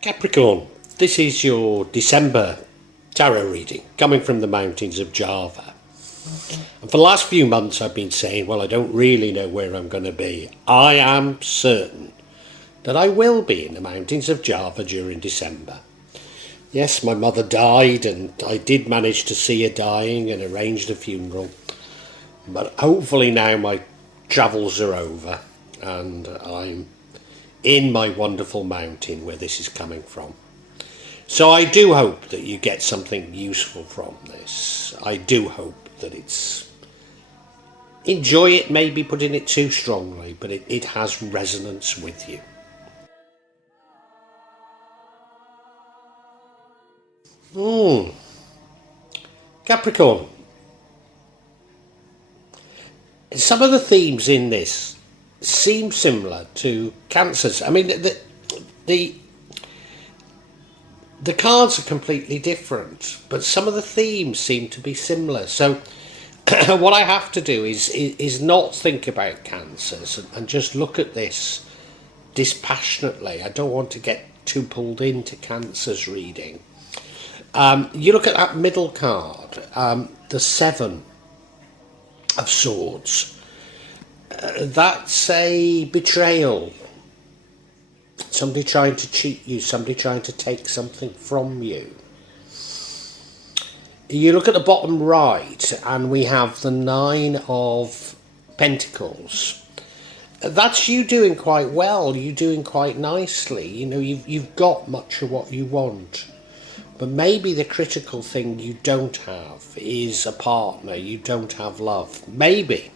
Capricorn, this is your December tarot reading coming from the mountains of Java. And for the last few months I've been saying, well, I don't really know where I'm going to be. I am certain that I will be in the mountains of Java during December. Yes, my mother died and I did manage to see her dying and arranged a funeral. But hopefully now my travels are over and I'm in my wonderful mountain where this is coming from. So I do hope that you get something useful from this. I do hope that enjoy it, maybe putting it too strongly, but it has resonance with you. Capricorn. Some of the themes in this seem similar to Cancer's. I mean, the cards are completely different, but some of the themes seem to be similar. So what I have to do is not think about Cancers and just look at this dispassionately. I don't want to get too pulled into Cancer's reading. You look at that middle card, the Seven of Swords. That's a betrayal. Somebody trying to cheat you, somebody trying to take something from you. You look at the bottom right and we have the Nine of Pentacles. That's you doing quite well, you doing quite nicely. You know, you've got much of what you want. But maybe the critical thing you don't have is a partner, you don't have love. Maybe.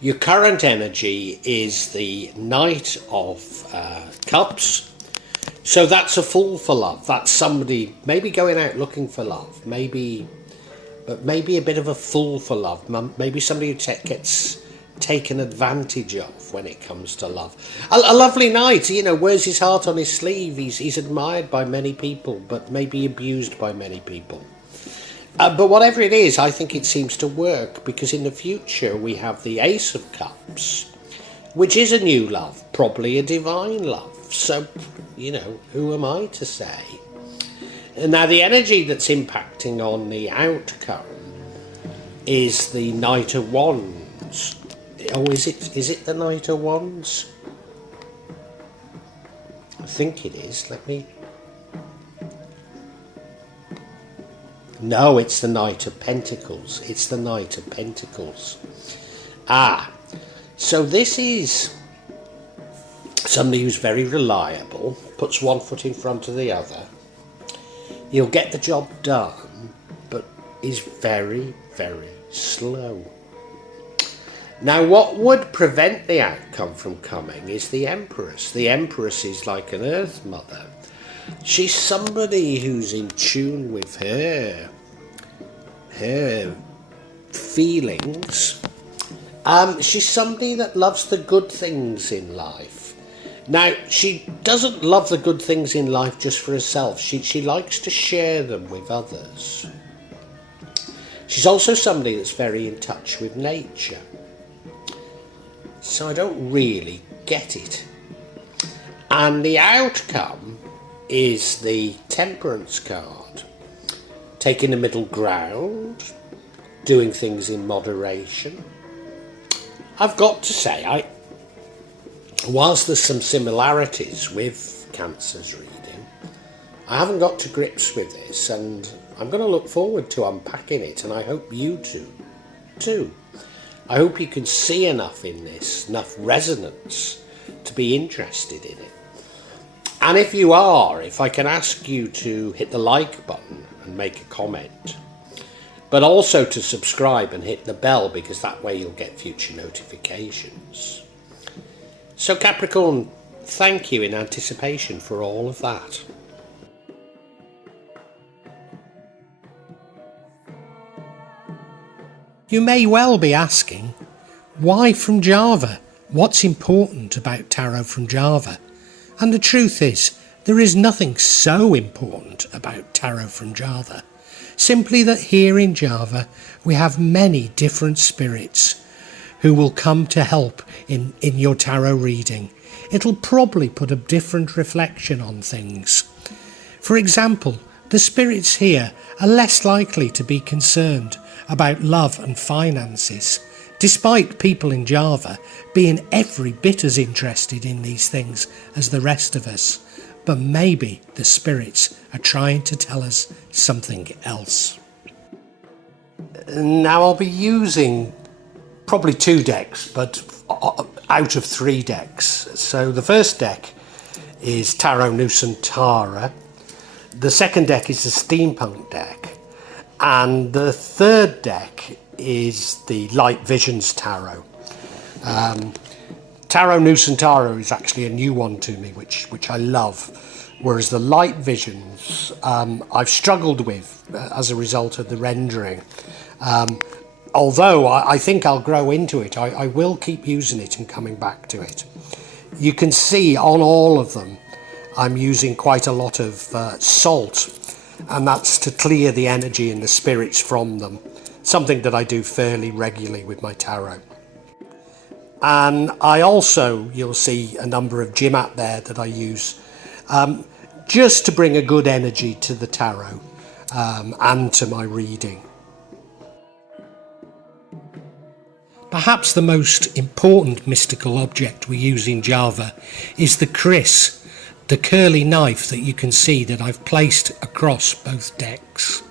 Your current energy is the Knight of Cups. So that's a fool for love. That's somebody maybe going out looking for love. Maybe a bit of a fool for love. Maybe somebody who gets taken advantage of when it comes to love. A lovely knight, you know, wears his heart on his sleeve. He's admired by many people, but maybe abused by many people. But whatever it is, I think it seems to work, because in the future we have the Ace of Cups, which is a new love, probably a divine love. So, you know, who am I to say? And now the energy that's impacting on the outcome is the Knight of Wands. Oh, is it the Knight of Wands? I think it is. No, it's the Knight of Pentacles. It's the Knight of Pentacles. So this is somebody who's very reliable, puts one foot in front of the other. He'll get the job done, but is very, very slow. Now, what would prevent the outcome from coming is the Empress. The Empress is like an Earth Mother. She's somebody who's in tune with her feelings. She's somebody that loves the good things in life. Now, she doesn't love the good things in life just for herself. She likes to share them with others. She's also somebody that's very in touch with nature. So I don't really get it. And the outcome is the Temperance card. Taking the middle ground, doing things in moderation. I've got to say, whilst there's some similarities with Cancer's reading, I haven't got to grips with this, and I'm going to look forward to unpacking it, and I hope you too. I hope you can see enough in this, enough resonance to be interested in it. And if you are, if I can ask you to hit the like button and make a comment, but also to subscribe and hit the bell, because that way you'll get future notifications. So Capricorn, thank you in anticipation for all of that. You may well be asking, why from Java? What's important about tarot from Java? And the truth is, there is nothing so important about tarot from Java. Simply that here in Java, we have many different spirits who will come to help in your tarot reading. it'll probably put a different reflection on things. For example, the spirits here are less likely to be concerned about love and finances, despite people in Java being every bit as interested in these things as the rest of us. But maybe the spirits are trying to tell us something else. Now I'll be using probably 2 decks, but out of 3 decks. So the first deck is Tarot Nusantara, the second deck is the Steampunk deck, and the third deck is the Light Visions Tarot. Tarot Nusantara is actually a new one to me, which I love, whereas the Light Visions I've struggled with as a result of the rendering. Although I think I'll grow into it, I will keep using it and coming back to it. You can see on all of them I'm using quite a lot of salt, and that's to clear the energy and the spirits from them, something that I do fairly regularly with my tarot. And I also, you'll see a number of Jimat there that I use just to bring a good energy to the tarot and to my reading. Perhaps the most important mystical object we use in Java is the kris, the curly knife that you can see that I've placed across both decks.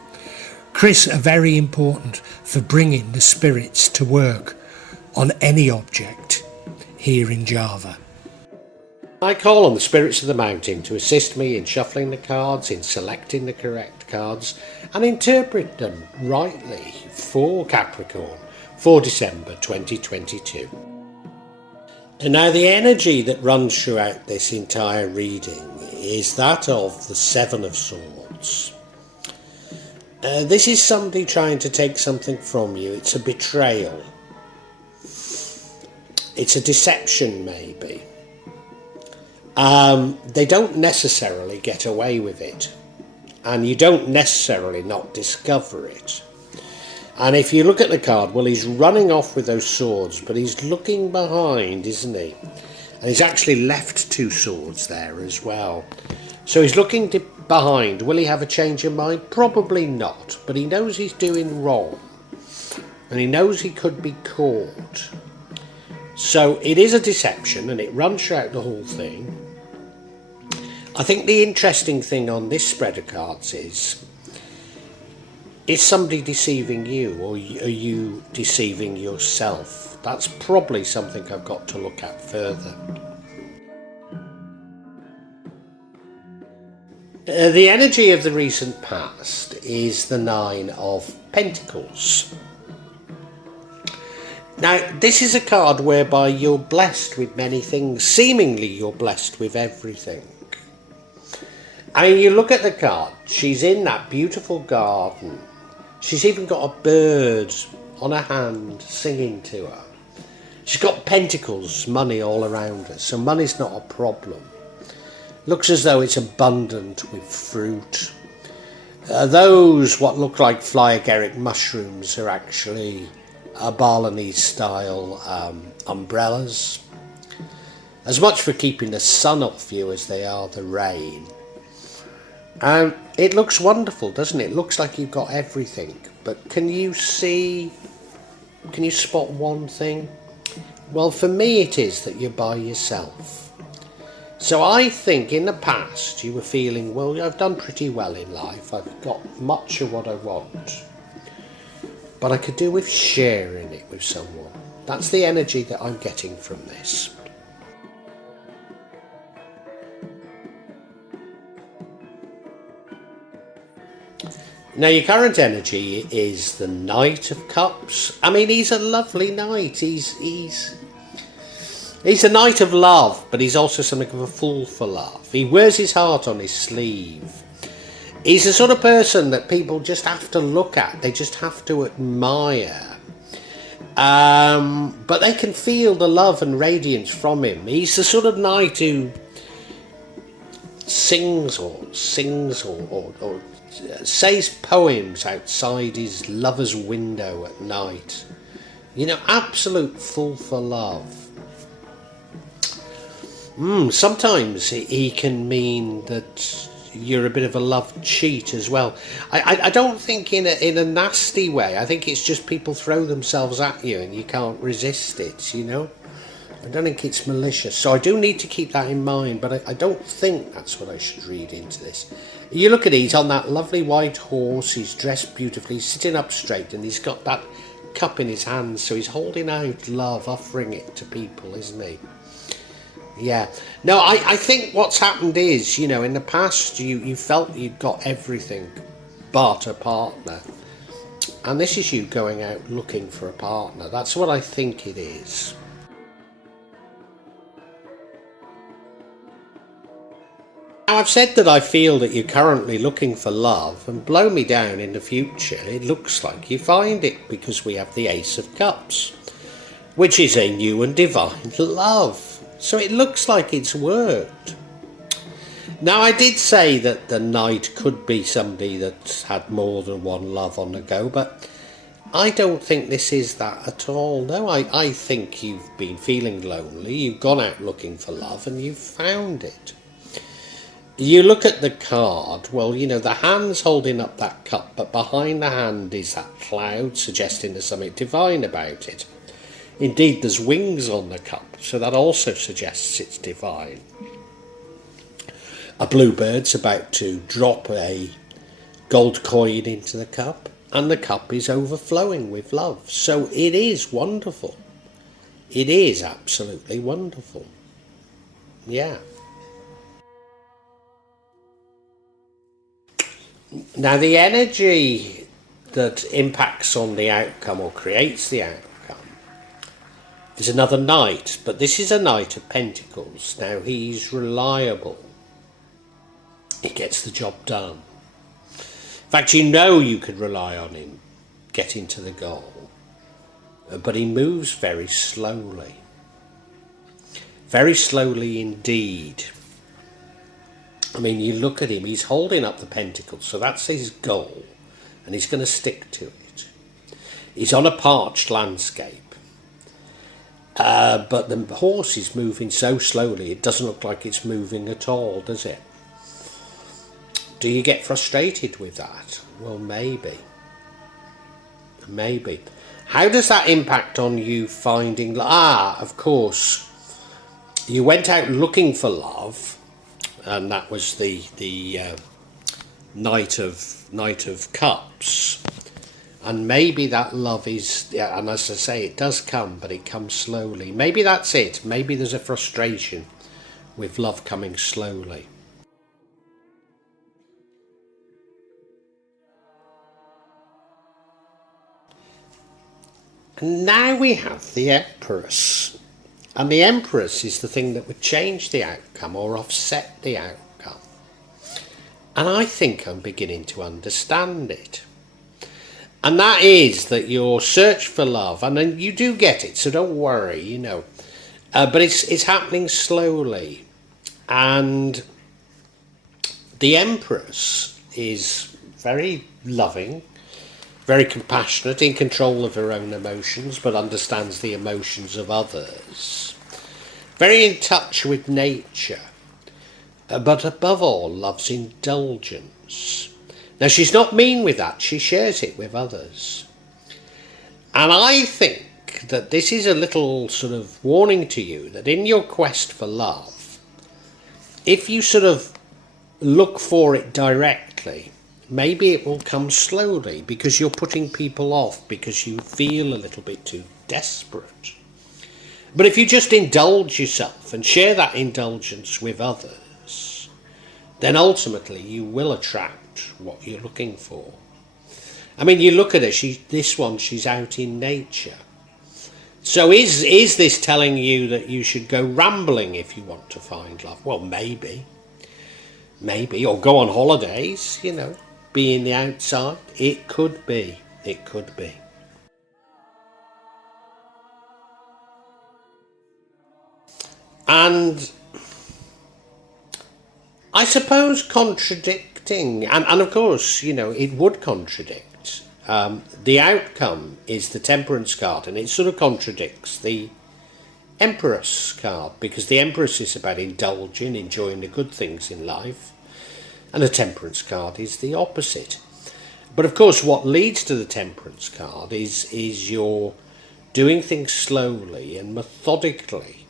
Kris are very important for bringing the spirits to work on any object here in Java. I call on the spirits of the mountain to assist me in shuffling the cards, in selecting the correct cards, and interpret them rightly for Capricorn for December 2022. And now the energy that runs throughout this entire reading is that of the Seven of Swords. This is somebody trying to take something from you. It's a betrayal. It's a deception, maybe. They don't necessarily get away with it, and you don't necessarily not discover it. And if you look at the card, well, he's running off with those swords, but he's looking behind, isn't he? And he's actually left 2 swords there as well. So he's looking behind. Will he have a change of mind? Probably not, but he knows he's doing wrong, and he knows he could be caught. So it is a deception, and it runs throughout the whole thing. I think the interesting thing on this spread of cards is somebody deceiving you, or are you deceiving yourself? That's probably something I've got to look at further. The energy of the recent past is the 9 of Pentacles. Now, this is a card whereby you're blessed with many things. Seemingly, you're blessed with everything. I mean, you look at the card, she's in that beautiful garden. She's even got a bird on her hand singing to her. She's got pentacles, money all around her, so money's not a problem. Looks as though it's abundant with fruit. Those what look like fly agaric mushrooms are actually Balinese style umbrellas. As much for keeping the sun off you as they are the rain. It looks wonderful, doesn't it? It looks like you've got everything. But can you spot one thing? Well, for me it is that you're by yourself. So I think in the past you were feeling, well, I've done pretty well in life. I've got much of what I want. But I could do with sharing it with someone. That's the energy that I'm getting from this. Now your current energy is the Knight of Cups. I mean, he's a lovely knight. He's a knight of love, but he's also something of a fool for love. He wears his heart on his sleeve. He's the sort of person that people just have to look at. They just have to admire. But they can feel the love and radiance from him. He's the sort of knight who sings or says poems outside his lover's window at night. You know, absolute fool for love. Sometimes he can mean that you're a bit of a love cheat as well. I don't think in a nasty way. I think it's just people throw themselves at you and you can't resist it, you know? I don't think it's malicious. So I do need to keep that in mind, but I don't think that's what I should read into this. You look at it, he's on that lovely white horse, he's dressed beautifully, he's sitting up straight, and he's got that cup in his hands, so he's holding out love, offering it to people, isn't he? Yeah. No, I think what's happened is, you know, in the past you felt you'd got everything but a partner. And this is you going out looking for a partner. That's what I think it is. Now, I've said that I feel that you're currently looking for love, and blow me down in the future, it looks like you find it, because we have the Ace of Cups, which is a new and divine love. So it looks like it's worked. Now, I did say that the Knight could be somebody that's had more than one love on the go, but I don't think this is that at all. No, I think you've been feeling lonely, you've gone out looking for love, and you've found it. You look at the card, well, you know, the hand's holding up that cup, but behind the hand is that cloud, suggesting there's something divine about it. Indeed, there's wings on the cup, so that also suggests it's divine. A bluebird's about to drop a gold coin into the cup, and the cup is overflowing with love. So it is wonderful. It is absolutely wonderful. Yeah. Now, the energy that impacts on the outcome or creates the outcome is another Knight, but this is a Knight of Pentacles. Now, he's reliable. He gets the job done. In fact, you know you could rely on him getting to the goal, but he moves very slowly. Very slowly indeed. I mean, you look at him, he's holding up the pentacles, so that's his goal, and he's going to stick to it. He's on a parched landscape, but the horse is moving so slowly, it doesn't look like it's moving at all, does it? Do you get frustrated with that? Well, maybe. Maybe. How does that impact on you finding... of course, you went out looking for love, and that was the Knight of Cups, and maybe that love is, and as I say, it does come, but it comes slowly. Maybe that's it. Maybe there's a frustration with love coming slowly. And now we have the Empress. And the Empress is the thing that would change the outcome or offset the outcome. And I think I'm beginning to understand it. And that is that your search for love, and then you do get it, so don't worry, you know. But it's happening slowly. And the Empress is very loving, very compassionate, in control of her own emotions, but understands the emotions of others. Very in touch with nature, but above all loves indulgence. Now, she's not mean with that, she shares it with others. And I think that this is a little sort of warning to you that in your quest for love, if you sort of look for it directly, maybe it will come slowly because you're putting people off because you feel a little bit too desperate. But if you just indulge yourself and share that indulgence with others, then ultimately you will attract what you're looking for. I mean, you look at her, she's out in nature. So is this telling you that you should go rambling if you want to find love? Well, maybe, or go on holidays, you know. Be in the outside. It could be. And I suppose contradicting, and of course, you know, it would contradict. The outcome is the Temperance card, and it sort of contradicts the Empress card, because the Empress is about indulging, enjoying the good things in life, and the Temperance card is the opposite. But of course, what leads to the Temperance card is you're doing things slowly and methodically.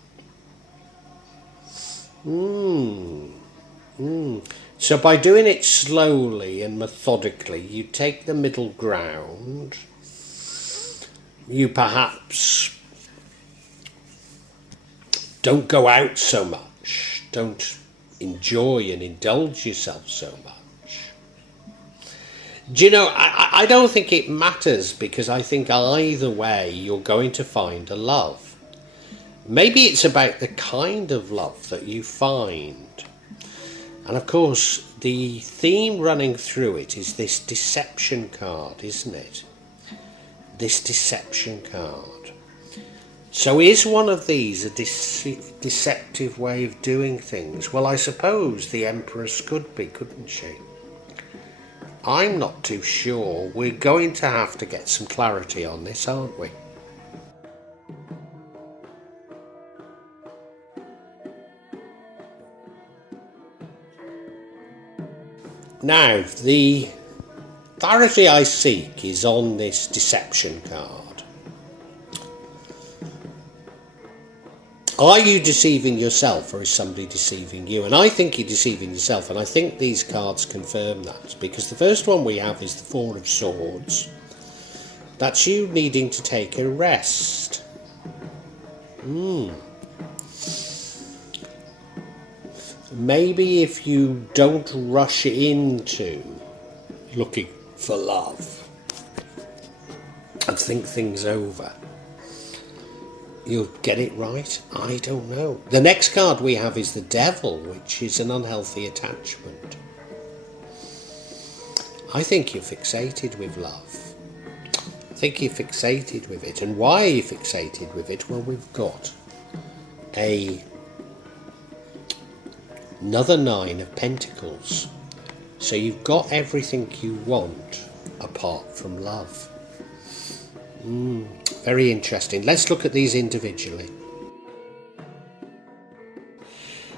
So by doing it slowly and methodically, you take the middle ground. You perhaps don't go out so much, don't enjoy and indulge yourself so much. Do you know, I don't think it matters, because I think either way you're going to find a love. Maybe it's about the kind of love that you find. And of course, the theme running through it is this deception card, isn't it? This deception card. So is one of these a deceptive way of doing things? Well, I suppose the Empress could be, couldn't she? I'm not too sure. We're going to have to get some clarity on this, aren't we? Now, the clarity I seek is on this deception card. Are you deceiving yourself, or is somebody deceiving you? And I think you're deceiving yourself, and I think these cards confirm that, because the first one we have is the Four of Swords. That's you needing to take a rest. Maybe if you don't rush into looking for love and think things over, you'll get it right. I don't know. The next card we have is the Devil, which is an unhealthy attachment. I think you're fixated with love. I think you're fixated with it. And why are you fixated with it? Well, we've got another Nine of Pentacles. So you've got everything you want apart from love. Very interesting. Let's look at these individually.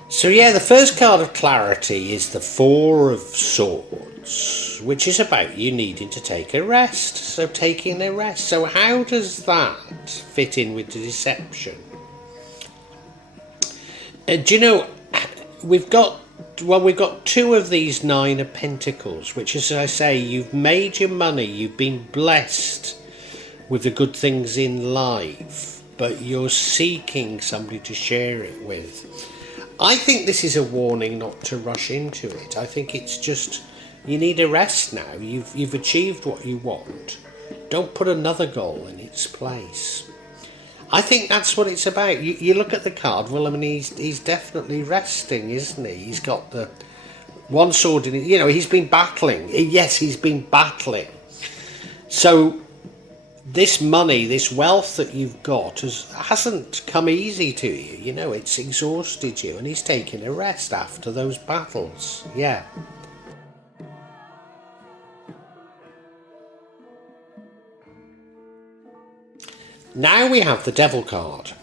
So yeah, the first card of clarity is the Four of Swords, which is about you needing to take a rest. So taking a rest. So how does that fit in with the deception? Do you know, we've got two of these Nine of Pentacles, which, as I say, you've made your money, you've been blessed with the good things in life, but you're seeking somebody to share it with. I think this is a warning not to rush into it. I think it's just, you need a rest now. You've achieved what you want. Don't put another goal in its place. I think that's what it's about. You look at the card, well, I mean, he's definitely resting, isn't he? He's got the one sword in it. You know, he's been battling. Yes, he's been battling. So this money, this wealth that you've got hasn't come easy to you. You know, it's exhausted you, and he's taking a rest after those battles. Yeah. Now we have the Devil card.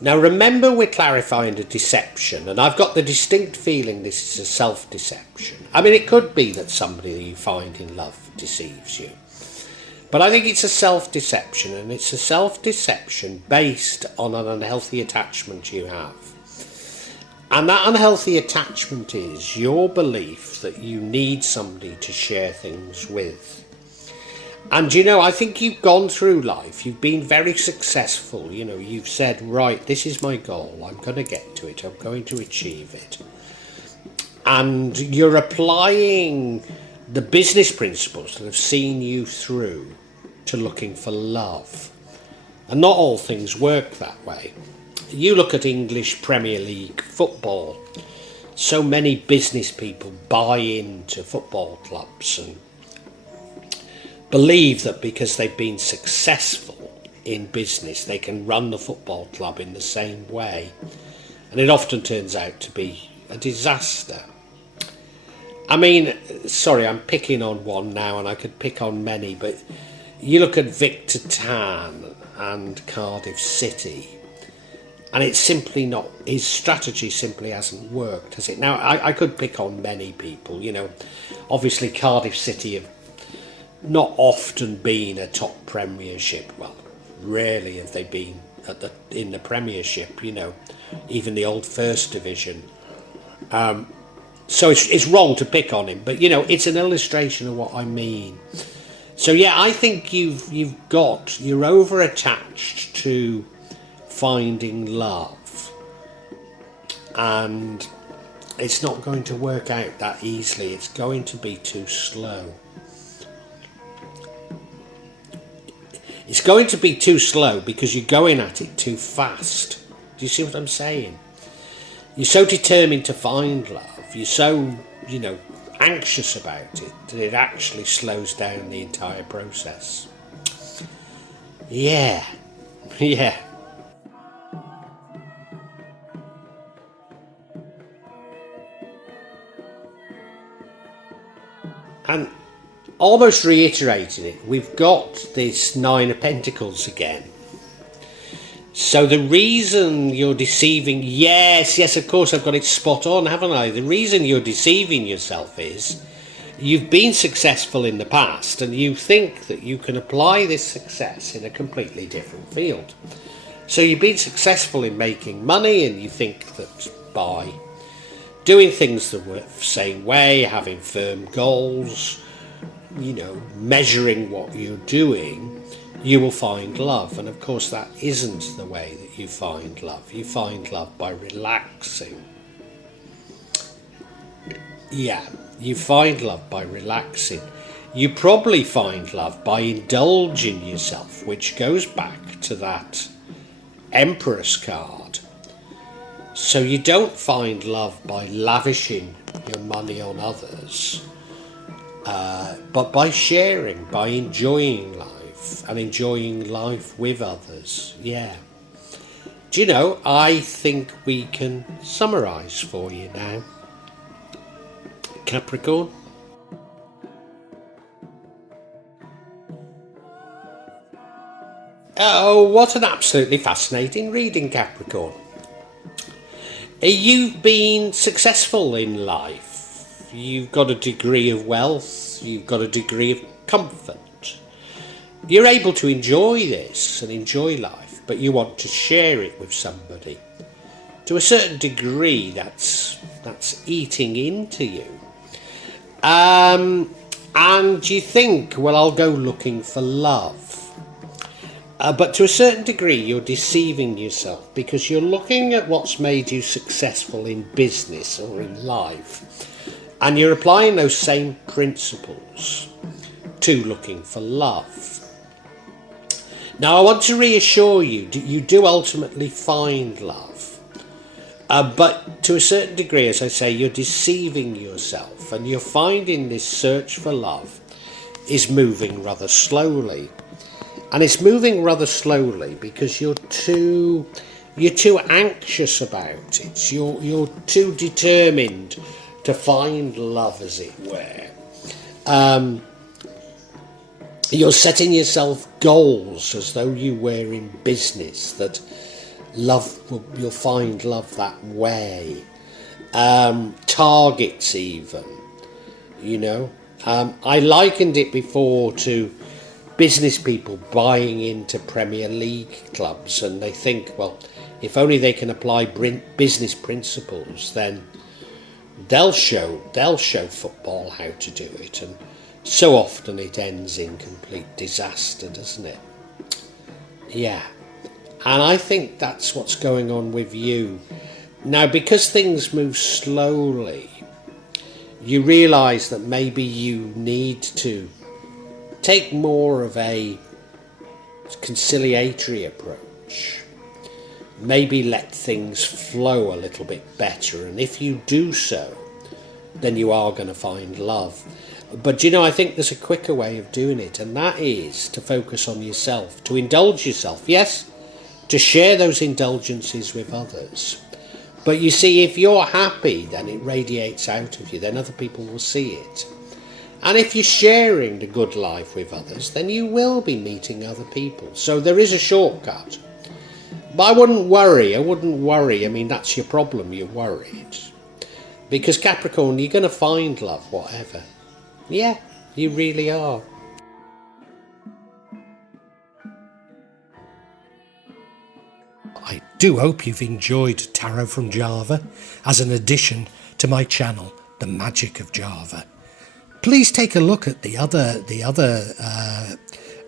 Now remember, we're clarifying the deception, and I've got the distinct feeling this is a self-deception. I mean, it could be that somebody you find in love deceives you. But I think it's a self-deception, and it's a self-deception based on an unhealthy attachment you have. And that unhealthy attachment is your belief that you need somebody to share things with. And you know, I think you've gone through life, you've been very successful, you know, you've said, right, this is my goal, I'm going to get to it, I'm going to achieve it. And you're applying the business principles that have seen you through to looking for love. And not all things work that way. You look at English Premier League football, so many business people buy into football clubs and believe that because they've been successful in business, they can run the football club in the same way. And it often turns out to be a disaster. I mean, sorry, I'm picking on one now, and I could pick on many, but you look at Victor Tan and Cardiff City. And it's simply not, his strategy simply hasn't worked, has it? Now, I could pick on many people, you know. Obviously, Cardiff City have not often been a top Premiership. Well, rarely have they been in the Premiership, you know, even the old First Division. So it's wrong to pick on him, but, you know, it's an illustration of what I mean. So, yeah, I think you're over-attached to finding love, and it's not going to work out that easily. It's going to be too slow. It's going to be too slow because you're going at it too fast. Do you see what I'm saying? You're so determined to find love, you're so, you know, anxious about it, that it actually slows down the entire process. Yeah. And almost reiterating it, we've got this Nine of Pentacles again. So the reason you're deceiving, yes, of course I've got it spot on, haven't I? The reason you're deceiving yourself is you've been successful in the past and you think that you can apply this success in a completely different field. So you've been successful in making money and you think that by doing things the same way, having firm goals, you know, measuring what you're doing, you will find love. And of course that isn't the way that you find love. You find love by relaxing. Yeah, you find love by relaxing. You probably find love by indulging yourself, which goes back to that Empress card. So you don't find love by lavishing your money on others, but by sharing, by enjoying life and enjoying life with others. Yeah. Do you know, I think we can summarise for you now. Capricorn. Oh, what an absolutely fascinating reading, Capricorn. You've been successful in life. You've got a degree of wealth. You've got a degree of comfort. You're able to enjoy this and enjoy life, but you want to share it with somebody. To a certain degree, that's eating into you. And you think, well, I'll go looking for love. But to a certain degree, you're deceiving yourself because you're looking at what's made you successful in business or in life, and you're applying those same principles to looking for love. Now, I want to reassure you that you do ultimately find love, but to a certain degree, as I say, you're deceiving yourself, and you're finding this search for love is moving rather slowly. And it's moving rather slowly because you're too anxious about it. You're too determined to find love, as it were. You're setting yourself goals as though you were in business, that you'll find love that way. Targets even, you know. I likened it before to business people buying into Premier League clubs, and they think, well, if only they can apply business principles, then they'll show football how to do it. And so often it ends in complete disaster, doesn't it? Yeah. And I think that's what's going on with you. Now, because things move slowly, you realise that maybe you need to take more of a conciliatory approach. Maybe let things flow a little bit better, and if you do so, then you are going to find love. But you know, I think there's a quicker way of doing it, and that is to focus on yourself, to indulge yourself, yes, to share those indulgences with others. But you see, if you're happy, then it radiates out of you, then other people will see it. And if you're sharing the good life with others, then you will be meeting other people. So there is a shortcut. But I wouldn't worry. I mean, that's your problem. You're worried. Because Capricorn, you're going to find love, whatever. Yeah, you really are. I do hope you've enjoyed Tarot from Java as an addition to my channel, The Magic of Java. Please take a look at the other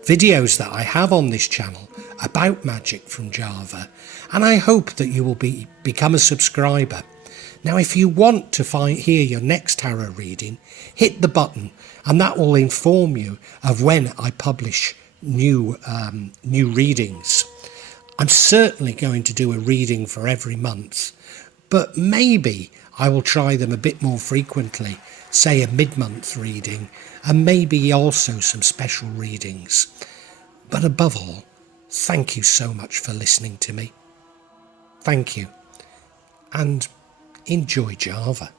videos that I have on this channel about magic from Java, and I hope that you will become a subscriber. Now, if you want to hear your next tarot reading, hit the button, and that will inform you of when I publish new readings. I'm certainly going to do a reading for every month, but maybe I will try them a bit more frequently, say a mid-month reading, and maybe also some special readings. But above all, thank you so much for listening to me. Thank you, and enjoy Java.